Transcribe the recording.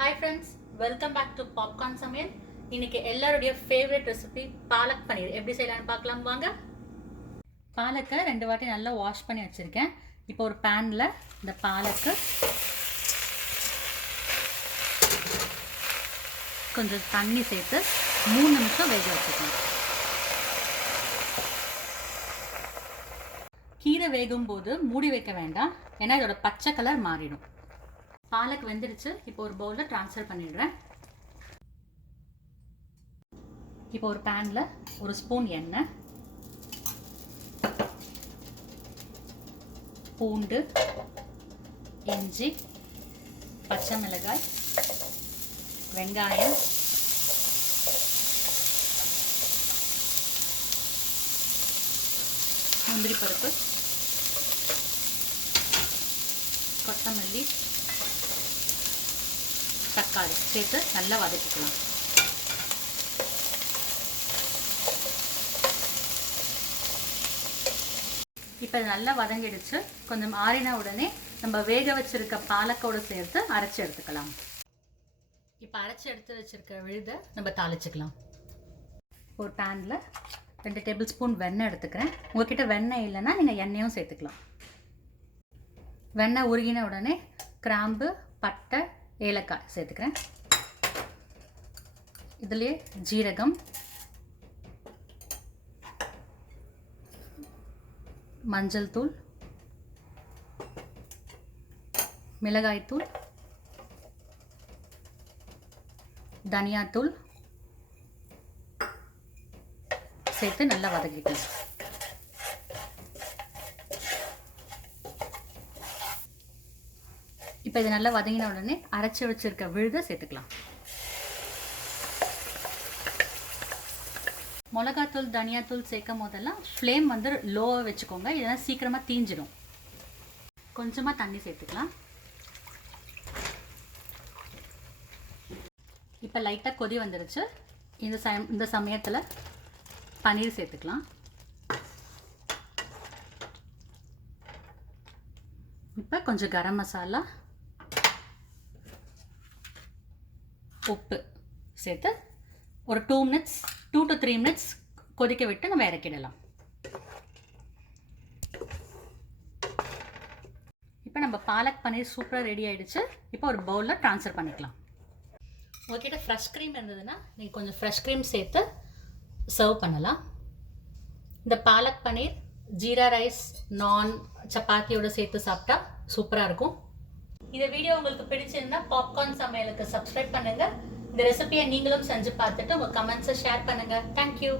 Hi friends, welcome back to Popcorn சமையல். இன்னைக்கு எல்லாரோட ஃபேவரட் ரெசிபி பாலக் பனீர் எப்படி செய்யலாம்னு பார்க்கலாம் வாங்க. பாலக்கை 2 வாட்டி நல்லா வாஷ் பண்ணி வச்சிருக்கேன். இப்போ ஒரு panல இந்த பாலக்கு கொஞ்சம் தண்ணி சேர்த்து 3 நிமிஷம் வேக வச்சுக்கலாம். கீரை வேகும்போது மூடி வைக்க வேண்டாம், ஏன்னா இதோட பச்சை கலர் மாறிடும். பாலக் வெந்துடுச்சு. இப்போ ஒரு பவுலில் ட்ரான்ஸ்ஃபர் பண்ணிடுறேன். இப்போ ஒரு பேனில் 1 ஸ்பூன் எண்ணெய், பூண்டு, இஞ்சி, பச்சை மிளகாய், வெங்காயம், முந்திரி பருப்பு, கொத்தமல்லி, தக்காளி சேர்த்து நல்லா வதக்கிக்கலாம். இப்போ இது நல்லா வதங்கிடுச்சு. கொஞ்சம் ஆறின உடனே நம்ம வேக வச்சிருக்க பாலக்கோடு சேர்த்து அரைச்சி எடுத்துக்கலாம். இப்போ அரைச்சி எடுத்து வச்சிருக்க விழுதை நம்ம தாளிச்சுக்கலாம். ஒரு பேனில் 2 டேபிள் ஸ்பூன் வெண்ணெய் எடுத்துக்கிறேன். உங்ககிட்ட வெண்ணெய் இல்லைன்னா நீங்கள் எண்ணெயும் சேர்த்துக்கலாம். வெண்ணெய் உருகின உடனே கிராம்பு, பட்டை, ஏலக்காய் சேர்த்துக்கிறேன். இதுலேயே ஜீரகம், மஞ்சள் தூள், மிளகாய்த்தூள், தனியாத்தூள் சேர்த்து நல்லா வதக்கிக்கலாம். இப்போ இது நல்லா வதங்கின உடனே அரைச்சி வச்சிருக்க விழுதை சேர்த்துக்கலாம். மிளகாத்தூள், தனியாத்தூள் சேர்க்கும் போதெல்லாம் ஃப்ளேம் வந்து லோவாக வச்சுக்கோங்க, இதெல்லாம் சீக்கிரமாக தீஞ்சிடும். கொஞ்சமாக தண்ணி சேர்த்துக்கலாம். இப்போ லைட்டாக கொதி வந்துடுச்சு. இந்த சமயத்தில் பன்னீர் சேர்த்துக்கலாம். இப்போ கொஞ்சம் கரம் மசாலா, உப்பு சேர்த்து ஒரு 2 to 3 மினிட்ஸ் கொதிக்க விட்டு நம்ம இறக்கிடலாம். இப்போ நம்ம பாலக் பன்னீர் சூப்பராக ரெடி ஆகிடுச்சு. இப்போ ஒரு பவுலில் ட்ரான்ஸ்ஃபர் பண்ணிக்கலாம். உங்கள்கிட்ட ஃப்ரெஷ் க்ரீம் இருந்ததுன்னா நீங்கள் கொஞ்சம் ஃப்ரெஷ் க்ரீம் சேர்த்து சர்வ் பண்ணலாம். இந்த பாலக் பன்னீர் ஜீரா ரைஸ், நான், சப்பாத்தியோடு சேர்த்து சாப்பிட்டா சூப்பராக இருக்கும். இந்த வீடியோ உங்களுக்கு பிடிச்சிருந்தா பாப்கார்ன் சமையலுக்கு சப்ஸ்கிரைப் பண்ணுங்கள். இந்த ரெசிபியை நீங்களும் செஞ்சு பார்த்துட்டு உங்கள் கமெண்ட்ஸை ஷேர் பண்ணுங்கள். தேங்க்யூ.